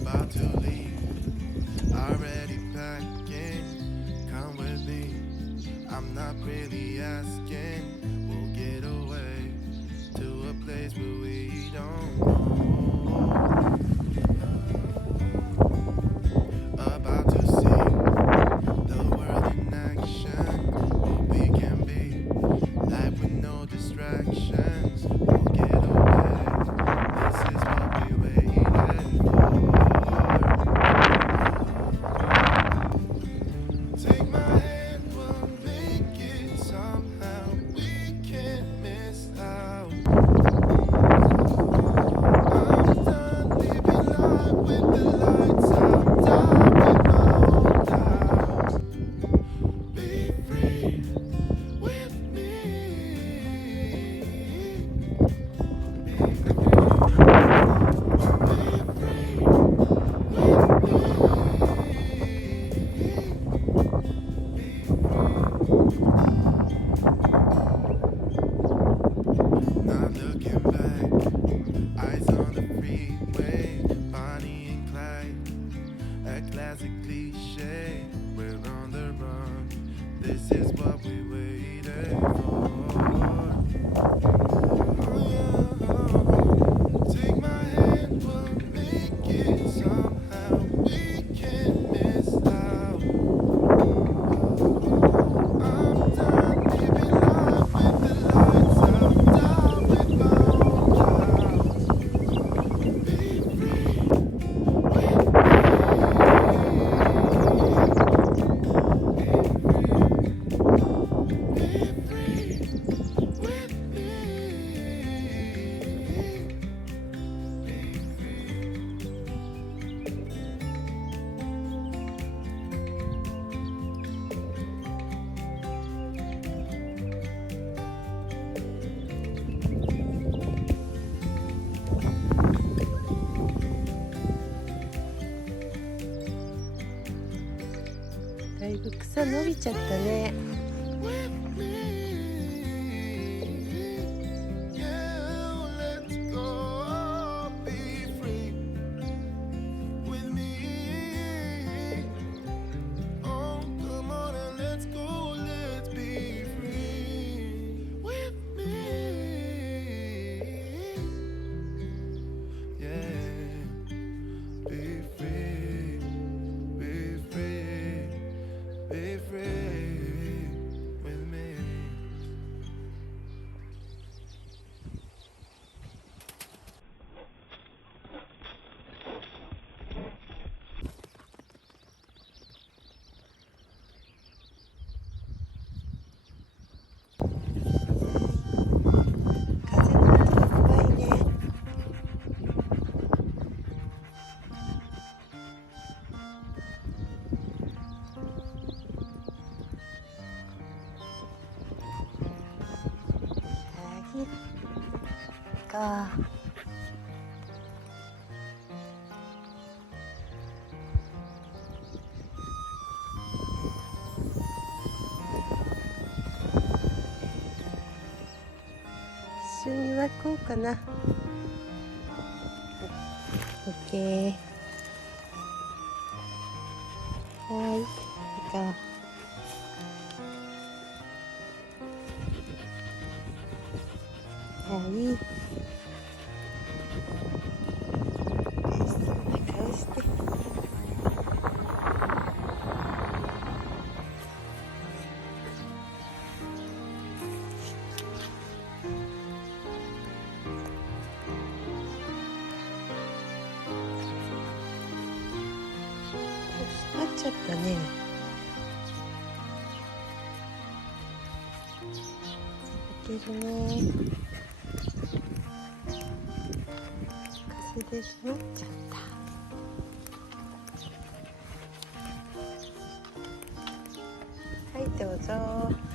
About to leave, already packing, come with me, I'm not really asking, we'll get away to a place where we don't know, about to see the world in action, what we can be, life with no distractions, we'll get away, this is what we waited for. Take my hand, we'll make it somehow. We can't miss out. I'm done living life with the lights out. Down with my own doubts. Be free with me. Be free with Not looking back, eyes on the freeway, Bonnie and Clyde, a classic cliche, we're on the run, this is what we waited for. Oh yeah, take my hand, we'll make it somehow, we can't miss out. I'm done living life with the lights out, down with my own doubts. Be free withだいぶ草伸びちゃったね。か。一緒に湧こうかな。オッケー。はい、いいか。はい。嬉しそうな顔して。閉まっちゃったね。開けるね。風で閉まっちゃった。はい、どうぞ。